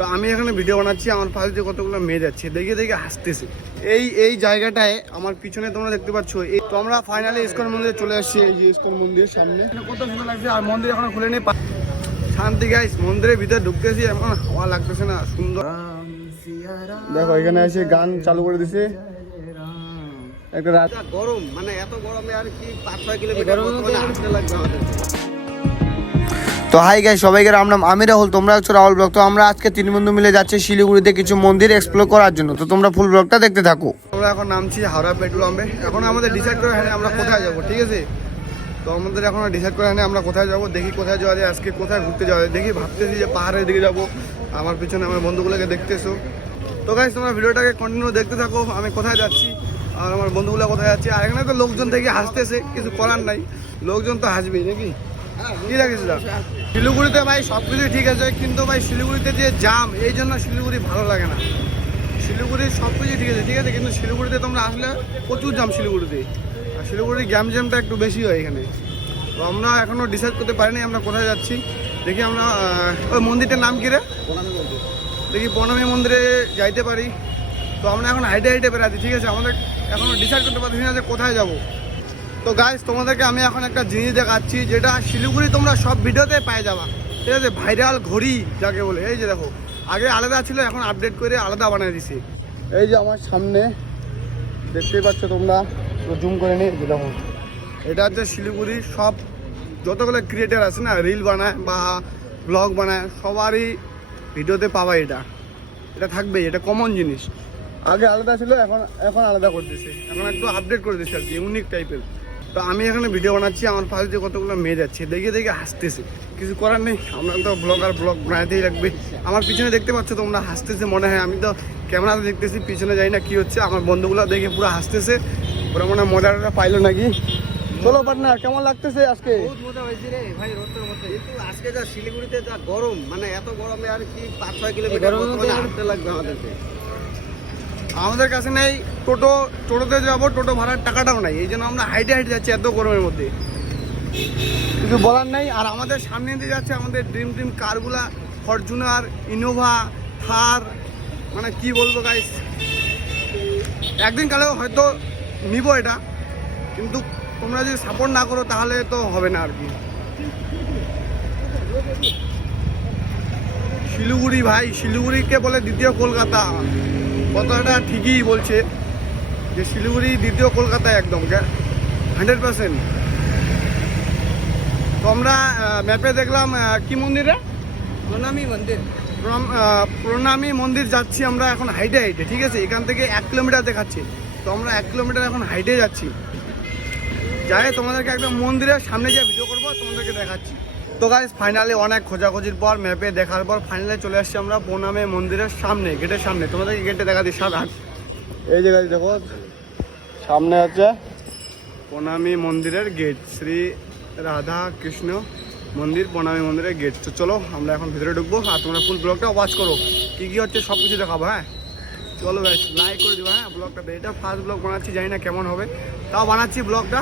তো আমি এখানে ভিডিও বানাচ্ছি, আমার পাশে যে কতগুলো মেয়ে যাচ্ছে দেখে দেখে হাসতেছে। এই জায়গাটায় আমার পিছনে তোমরা দেখতে পাচ্ছ, এই তো আমরা ফাইনালি ইসকন মন্দিরে চলে আসছি। এই যে ইসকন মন্দিরের সামনে কত সুন্দর লাগছে, আর মন্দির এখনো খুলেনি। শান্তি গাইস, মন্দিরের ভিতরে ঢুকতেছি, এখন হাওয়া লাগতেছে না, সুন্দর। দেখো এখানে এসে গান চালু করে দিছে। একটা রাত গরম, মানে এত গরমে আর কি 5-6 কিলোমিটার হাঁটতে লাগবে আমাদের। তো হাই গাইস, সবাইকে রাম নাম, আমি রাহুল, তোমরা হচ্ছে রাহুল ব্লগ। তো আমরা আজকে 3 বন্ধু মিলে যাচ্ছি শিলিগুড়িতে কিছু মন্দির এক্সপ্লোর করার জন্য। তো তোমরা ফুল ব্লগটা দেখতে থাকো। আমরা এখন নামছি হাওড়া পেট্রোল পাম্পে। এখন আমাদের ডিসাইড করে হ্যাঁ আমরা কোথায় যাবো, ঠিক আছে? তো আমাদের এখন ডিসাইড করে হ্যাঁ আমরা কোথায় যাবো, দেখি কোথায় যাওয়া যায়, আজকে কোথায় ঘুরতে যাওয়া যায়। দেখি ভাবতেছি যে পাহাড়ের দিকে যাবো। আমার পিছনে আমার বন্ধুগুলোকে দেখতেছো। তো গাইস তোমরা ভিডিওটাকে কন্টিনিউ দেখতে থাকো, আমি কোথায় যাচ্ছি আর আমার বন্ধুগুলো কোথায় যাচ্ছে। আর এখানে তো লোকজন থেকে হাসতেছে, কিছু করার নাই, লোকজন তো হাসবেই নাকি, কি রাখিস? শিলিগুড়িতে ভাই সব কিছুই ঠিক আছে, কিন্তু ভাই শিলিগুড়িতে যে জাম, এই জন্য শিলিগুড়ি ভালো লাগে না। শিলিগুড়ির সব কিছুই ঠিক আছে, কিন্তু শিলিগুড়িতে তোমরা আসলে প্রচুর জাম শিলিগুড়িতে। আর শিলিগুড়ির জ্যামটা একটু বেশি হয় এখানে। তো আমরা এখনও ডিসাইড করতে পারিনি আমরা কোথায় যাচ্ছি। দেখি আমরা ওই মন্দিরটার নাম কি রে, দেখি প্রণামী মন্দিরে যাইতে পারি। তো আমরা এখন হাইটে হাইটে বেড়াচ্ছি, ঠিক আছে? আমাদের এখনও ডিসাইড করতে পারছি না যে কোথায় যাবো। তো গাইস তোমাদেরকে আমি এখন একটা জিনিস দেখাচ্ছি, যেটা শিলিগুড়ি তোমরা সব ভিডিওতে পাই যাবা, ঠিক আছে? ভাইরাল ঘড়ি যাকে বলে। এই যে দেখো, আগে আলাদা ছিল, এখন আপডেট করে আলাদা বানিয়ে দিছি। এই যে আমার সামনে দেখতেই পাচ্ছ তোমরা, জুম করে নিয়ে দেখো, এটা হচ্ছে শিলিগুড়ির সব যতগুলো ক্রিয়েটার আছে না, রিল বানায় বা ব্লগ বানায়, সবারই ভিডিওতে পাবা। এটা থাকবেই, এটা কমন জিনিস। আগে আলাদা ছিল, এখন আলাদা করে দিয়েছে, এখন একটু আপডেট করে দিয়েছে আর কি, ইউনিক টাইপের। তো আমি এখানে ভিডিও বানাচ্ছি, আমার পাশে যে কতগুলো মেয়ে যাচ্ছে দেখে দেখে হাসতেছে, কিছু করার নেই, আমরা তো ব্লগার, ব্লগ বানাতেই রাখবে। আমার পিছনে দেখতে পাচ্ছ তোমরা, হাসতেছে মনে হয়, আমি তো ক্যামেরাতে দেখতেছি, পিছনে যাই না কি হচ্ছে। আমার বন্ধুগুলো দেখে পুরো হাসতেছে, ওরা মনে হয় মজাটা পাইলো নাকি। চলো পার্টনার, কেমন লাগতেছে আজকে? বহুত মজা হয়েছে রে ভাই, রোদের মধ্যে। কিন্তু আজকে যা শিলিগুড়িতে যা গরম, মানে এত গরমে আর কি 5-6 কিলোমিটার হাঁটতে লাগবে আমাদেরকে। আমাদের কাছে নেই টোটোতে যাবো, টোটো ভাড়ার টাকাটাও নাই, এই জন্য আমরা হাইটে হাইটে যাচ্ছি এত গরমের মধ্যে, কিছু বলার নেই। আর আমাদের সামনে দিয়ে যাচ্ছে আমাদের ড্রিম কারগুলা, ফরচুনার, ইনোভা, থার, মানে কি বলবো গাইস, একদিন কালেও হয়তো নিব এটা, কিন্তু তোমরা যদি সাপোর্ট না করো তাহলে তো হবে না আর কি। শিলিগুড়ি ভাই, শিলিগুড়িকে বলে দ্বিতীয় কলকাতা, কথাটা ঠিকই বলছে যে শিলিগুড়ি দ্বিতীয় কলকাতায় একদম 100%। তো আমরা ম্যাপে দেখলাম কি মন্দিরে, প্রণামী মন্দির যাচ্ছি আমরা এখন হাইটে হাইটে, ঠিক আছে? এখান থেকে 1 কিলোমিটার দেখাচ্ছে, তো আমরা 1 কিলোমিটার এখন হাইটে যাচ্ছি। যাই তোমাদেরকে একদম মন্দিরের সামনে গিয়ে ভিডিও করবো, তোমাদেরকে দেখাচ্ছি। তো গাইস ফাইনালি অনেক খোঁজাখুঁজির পর, ম্যাপে দেখার পর ফাইনালি চলে আসছি আমরা প্রণামী মন্দিরের সামনে, গেটের সামনে। তোমাদেরকে গেটে দেখা দিই, সাধারণ এই যে গাইস দেখো, সামনে আছে প্রণামী মন্দিরের গেট, শ্রী রাধা কৃষ্ণ মন্দির, প্রণামী মন্দিরের গেট। তো চলো আমরা এখন ভিতরে ঢুকবো, আর তোমরা ফুল ব্লগটা ওয়াচ করো, কী কী হচ্ছে সব কিছু দেখাবো। হ্যাঁ চলো গাইস, লাইক করে দিবো হ্যাঁ ব্লগটাতে। এটা ফার্স্ট ব্লগ বানাচ্ছি, জানি না কেমন হবে, তাও বানাচ্ছি ব্লগটা।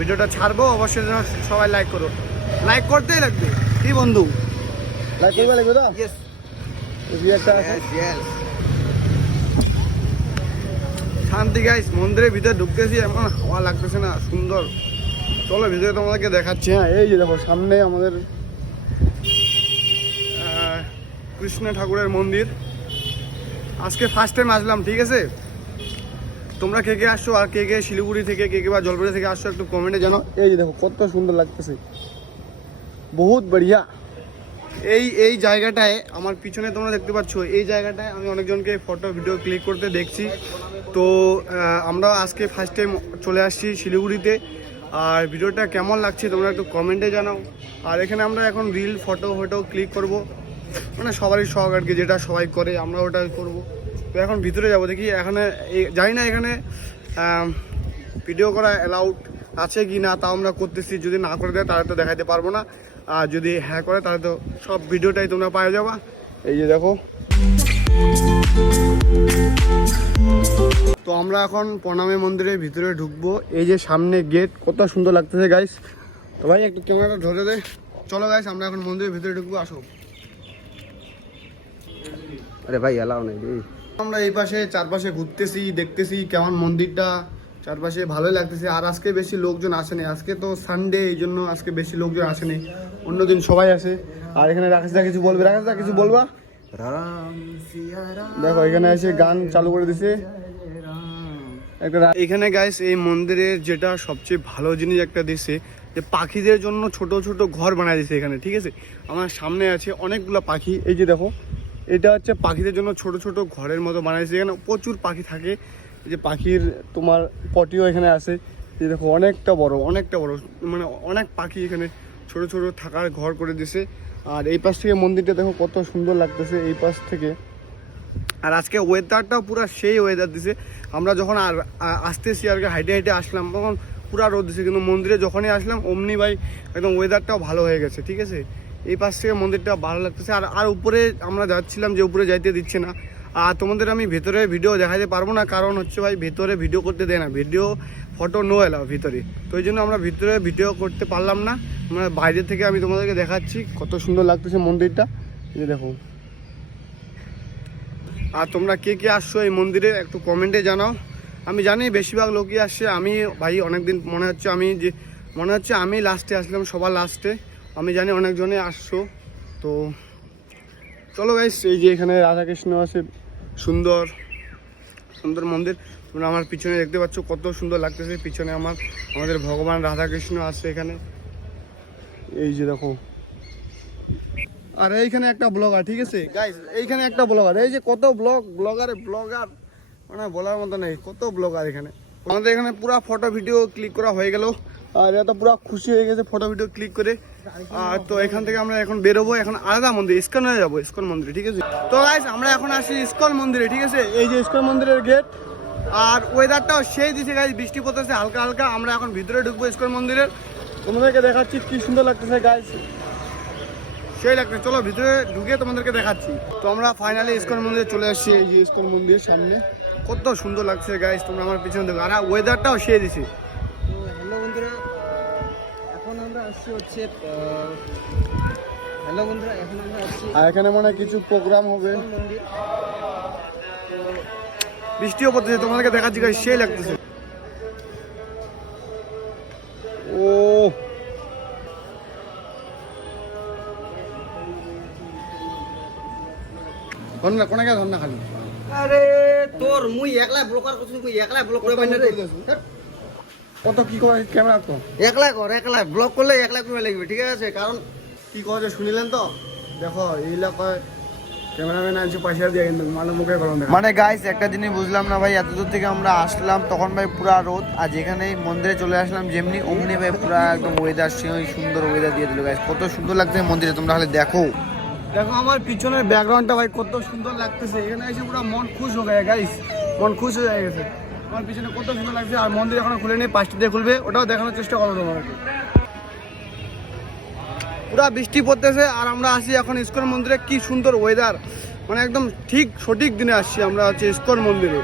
ভিডিওটা ছাড়বো, অবশ্যই সবাই লাইক করো, লাইক করতেই লাগবে কি বন্ধু, লাইক করবে লাগবে তো। শান্তি গাইস, মন্দিরের ভিতরে ঢুকতেছি, এমন হাওয়া লাগতেছে না, সুন্দর। চলো ভিতরে তোমাদেরকে দেখাচ্ছি। হ্যাঁ এই যে দেখো, সামনে আমাদের কৃষ্ণ ঠাকুরের মন্দির। আজকে ফার্স্ট টাইম আসলাম, ঠিক আছে? তোমরা কে কে আসছো, আর কে কে শিলিগুড়ি থেকে, কে কে বা জলপাইগুড়ি থেকে আসছো, একটু কমেন্টে জানো। এই যে দেখো কত সুন্দর লাগতেছে, বহুত বঢ়িয়া। এই জায়গাটায় আমার পিছনে তোমরা দেখতে পাচ্ছ, এই জায়গাটায় আমি অনেকজনকে ফটো ভিডিও ক্লিক করতে দেখছি। তো আমরা আজকে ফার্স্ট টাইম চলে আসছি শিলিগুড়িতে, আর ভিডিওটা কেমন লাগছে তোমরা একটু কমেন্টে জানাও। আর এখানে আমরা এখন রিল ফটো ক্লিক করব, মানে সবারই শখ আর কি, যেটা সবাই করে আমরা ওটা করব। তো এখন ভিতরে যাবো, দেখি এখানে জানি না এখানে ভিডিও করা অ্যালাউড আছে কি না, তাও আমরা করতেছি। যদি না করে দেয় তাহলে তো দেখাইতে পারবো না, আর যদি হ্যাঁ করে তাহলে তো সব ভিডিওটাই তোমরা পাওয়া যাবা। এই যে দেখো, তো আমরা এখন প্রণামী মন্দিরের ভিতরে ঢুকবো। এই যে সামনে গেট, কত সুন্দর লাগতেছে গাইস। তো ভাই একটু ক্যামেরাটা ধরে দে। চলো গাইস, আমরা এখন মন্দিরের ভিতরে ঢুকবো, আসো। আরে ভাই এলাও নাই রে। আমরা এই পাশে চারপাশে ঘুরতেছি, দেখতেছি কেমন মন্দিরটা, চারপাশে ভালোই লাগতেছে। আর আজকে বেশি লোকজন আসেনি, আজকে তো সানডে, এই জন্য আজকে বেশি লোকজন আসেনি, অন্যদিন সবাই আসে। আর এখানে রাকেশ দা কিছু বলবে, রাকেশ দা কিছু বলবা? দেখো এখানে এসে গান চালু করে দিছে এখানে গাইস। এই মন্দিরের যেটা সবচেয়ে ভালো জিনিস একটা দিছে, যে পাখিদের জন্য ছোট ছোট ঘর বানায় দিছে এখানে, ঠিক আছে। আমার সামনে আছে অনেকগুলো পাখি, এই যে দেখো, এটা হচ্ছে পাখিদের জন্য ছোট ছোট ঘরের মতো বানাইছে। এখানে প্রচুর পাখি থাকে, এই যে পাখির তোমার পটিও এখানে আছে, যে দেখো অনেকটা বড় মানে অনেক পাখি এখানে ছোট ছোট থাকার ঘর করে দিছে। আর এই পাশ থেকে মন্দিরটা দেখো কত সুন্দর লাগতেছে এই পাশ থেকে। আর আজকে ওয়েদারটাও পুরো সেই ওয়েদার দিছে। আমরা যখন আর আসতেছি আর কি হাইটে হাইটে আসলাম তখন পুরো রোদ দিছে, কিন্তু মন্দিরে যখনই আসলাম অমনি ভাই একদম ওয়েদারটাও ভালো হয়ে গেছে, ঠিক আছে। এই পাশ থেকে মন্দিরটা ভালো লাগতেছে। আর উপরে আমরা যাচ্ছিলাম, যে উপরে যাইতে দিচ্ছে না। আর তোমাদের আমি ভেতরে ভিডিও দেখাতে পারবো না, কারণ হচ্ছে ভাই ভেতরে ভিডিও করতে দেয় না, ভিডিও ফটো নো এলাও ভিতরে, তো এই জন্য আমরা ভিতরে ভিডিও করতে পারলাম না। আমরা বাইরে থেকে আমি তোমাদেরকে দেখাচ্ছি কত সুন্দর লাগতেছে মন্দিরটা, এই দেখো। আর তোমরা কে কে আসছো এই মন্দিরে একটু কমেন্টে জানাও। আমি জানি বেশিরভাগ লোকই আসছে, আমি ভাই অনেকদিন মনে হচ্ছে আমি লাস্টে আসলাম, সবার লাস্টে। আমি জানি অনেকজনে আসছো, তো চলো গাইস। এই যে এখানে রাধাকৃষ্ণ আছে, সুন্দর সুন্দর মন্দির। তোমরা আমার পিছনে দেখতে পাচ্ছ কত সুন্দর লাগতেছে, পিছনে আমাদের ভগবান রাধাকৃষ্ণ আছে এখানে, এই যে দেখো। আর এইখানে একটা ব্লগার, ঠিক আছে গাইস, এইখানে একটা ব্লগার, এই যে কত ব্লগার মানে বলার মতো নেই, কত ব্লগার এখানে। আমাদের এখানে পুরো ফটো ভিডিও ক্লিক করা হয়ে গেল, আর এটা তো পুরো খুশি হয়ে গেছে ফটো ভিডিও ক্লিক করে। আর তো এখান থেকে আমরা এখন বেরোবো, এখন আলাদা মন্দির ইস্কন হয়ে যাবো, ইস্কন মন্দিরে, ঠিক আছে। তো গাইস আমরা এখন আসি ইস্কন মন্দিরে, ঠিক আছে। এই যে ইস্কন মন্দিরের গেট, আর ওয়েদারটাও সেই দিছে গাইস, বৃষ্টি পড়তেছে হালকা হালকা। আমরা এখন ভিতরে ঢুকবো ইস্কন মন্দিরের, তোমাদেরকে দেখাচ্ছি কি সুন্দর লাগতেছে গাইস, সেই লাগতেছে। চলো ভিতরে ঢুকে তোমাদেরকে দেখাচ্ছি। তো আমরা ফাইনালি ইস্কন মন্দিরে চলে আসছি, এই যে ইস্কন মন্দিরের সামনে, কত সুন্দর লাগছে গাইস, তোমরা আমার পিছনে দেখো। আর ওয়েদারটাও সেই দিছে। হ্যালো বন্ধুরা, এখন আমরা আসছি হচ্ছে আর এখানে মনে হয় কিছু প্রোগ্রাম হবে, মন্দির। বৃষ্টিও পড়তেছে, তোমাদেরকে দেখাচ্ছি গাইস, সেই লাগতেছে। ও ধন্যা কোনে গেছে, ধন্যা খালি। আরে তোর মুই একলা ব্লকার করছিস, মুই একলা ব্লক করে বাইনা রে। কত কি করে ক্যামেরা তো একলা ব্লক করলে একলা করে লাগবে, ঠিক আছে। কারণ কি করে শুনিলেন তো, দেখো এই এলাকায় ক্যামেরাম্যান আছে পয়সা দিয়ে, কিন্তু মানে মুখে গরম দেখা। মানে গাইস একটা জিনিস বুঝলাম না ভাই, এত দূর থেকে আমরা আসলাম তখন ভাই পুরা রোদ, আর যেখানে মন্দিরে চলে আসলাম যেমনি অমনি ভাই পুরা একদম ওয়েদার সেই সুন্দর ওয়েদার দিয়ে দিল গাইস। কত সুন্দর লাগছে মন্দিরে, তোমরা খালি দেখো। দেখো আমার পিছনের ব্যাকগ্রাউন্ডটা ভাই কত সুন্দর লাগতেছে, এখানে এসে পুরো মন খুশ হয়ে গেছে গাইস, মন খুশ হয়ে গেছে। আমার পিছনে কত সুন্দর লাগছে। আর মন্দির এখনো খুলেনি, 5টা দিয়ে খুলবে, ওটাও দেখানোর চেষ্টা করবো তোমাকে। পুরা বৃষ্টি পড়তেছে, আর আমরা আসি এখন ইস্কন মন্দিরে, কি সুন্দর ওয়েদার, মানে একদম ঠিক সঠিক দিনে আসছি আমরা হচ্ছে ইস্কন মন্দিরে।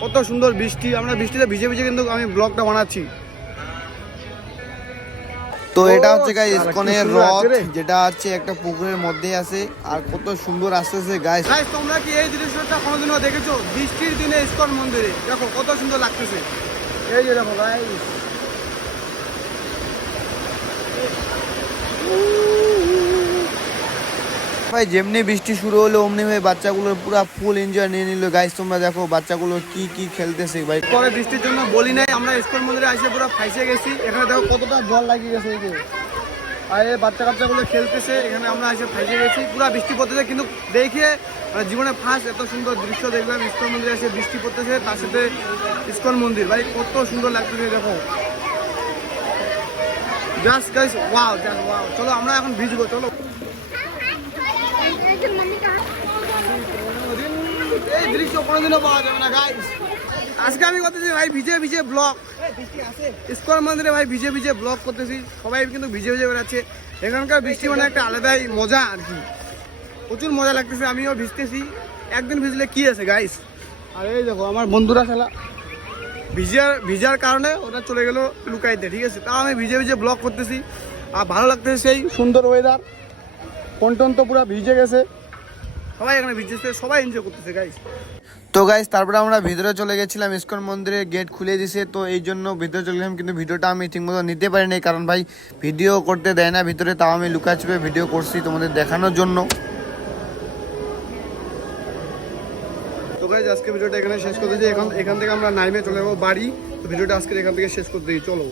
কত সুন্দর বৃষ্টি, আমরা বৃষ্টিতে ভিজে ভিজে কিন্তু আমি ব্লগটা বানাচ্ছি। তো এটা হচ্ছে গাইস শালা, কি ইসকনের সুন্দর রথ, লাগছে রে। যেটা হচ্ছে একটা পুকুরের মধ্যে আছে, আর কত সুন্দর আসতেছে গাইস। গাইস তোমরা কি এই দৃশ্যটা কোনোদিনও দেখেছো? বৃষ্টির দিনে ইস্কন মন্দিরে দেখো কত সুন্দর লাগতেছে, এই যে দেখো গাইস। ভাই যেমনি বৃষ্টি শুরু হলো অমনি ভাই বাচ্চাগুলোর পুরো ফুল এনজয় নিয়ে নিল গাইস। তোমরা দেখো বাচ্চাগুলো কি কি খেলতেছে ভাই। পরে বৃষ্টির জন্য বলি নাই, আমরা ইস্কন মন্দিরে এসে পুরো ফাইসে গেছি। এখানে দেখো কতটা জল লাগিয়ে গেছে, এই যে আর এই বাচ্চা কাচ্চাগুলো খেলতেছে, এখানে আমরা এসে ফাইসে গেছি। পুরো বৃষ্টি পড়তেছে, কিন্তু দেখে মানে জীবনে ফার্স্ট এত সুন্দর দৃশ্য দেখলাম। ইস্কন মন্দিরে এসে বৃষ্টি পড়তেছে, তার সাথে ইস্কন মন্দির ভাই কত সুন্দর লাগতেছে দেখো, just guys wow, just wow. চলো আমরা এখন ভিজবো, চলো। এই দৃশ্য কোনোদিনও পাওয়া যাবে না গাইস। আজকে আমি করতেছি ভাই ভিজে ভিজে ব্লগ, ইস্কন মন্দিরে ভাই ভিজে ভিজে ব্লগ করতেছি। সবাই কিন্তু ভিজে ভিজে বেড়াচ্ছে, এখানকার বৃষ্টি মানে একটা আলাদাই মজা আর কি, প্রচুর মজা লাগতেছে। আমিও ভিজতেছি, একদিন ভিজলে কি আছে গাইস। আর এই দেখো আমার বন্ধুরা খেলা ভিজার কারণে ওরা চলে গেল লুকাইতে, ঠিক আছে। তাও আমি ভিজে ভিজে ব্লগ করতেছি, আর ভালো লাগতেছে, সেই সুন্দর ওয়েদার। ফোন টোন তো পুরো ভিজে গেছে, সবাই এখানে বিজনেস করে সবাই এনজয় করতেছে গাইস। তো গাইস তারপরে আমরা ভিতরে চলে গেছিলাম, ইসকন মন্দিরের গেট খুলে দিছে, তো এই জন্য ভিতরে চলে গেলাম, কিন্তু ভিডিওটা আমি ঠিকমতো নিতে পারিনি কারণ ভাই ভিডিও করতে দেয় না ভিতরে, তাও আমি লুকাচুপে ভিডিও করছি তোমাদের দেখানোর জন্য। তো গাইস আজকে ভিডিওটা এখানে শেষ করতেছি, এখান থেকে আমরা নাইমে চলে যাবো বাড়ি। তো ভিডিওটা আজকে এখান থেকে শেষ করতে দিই, চলো।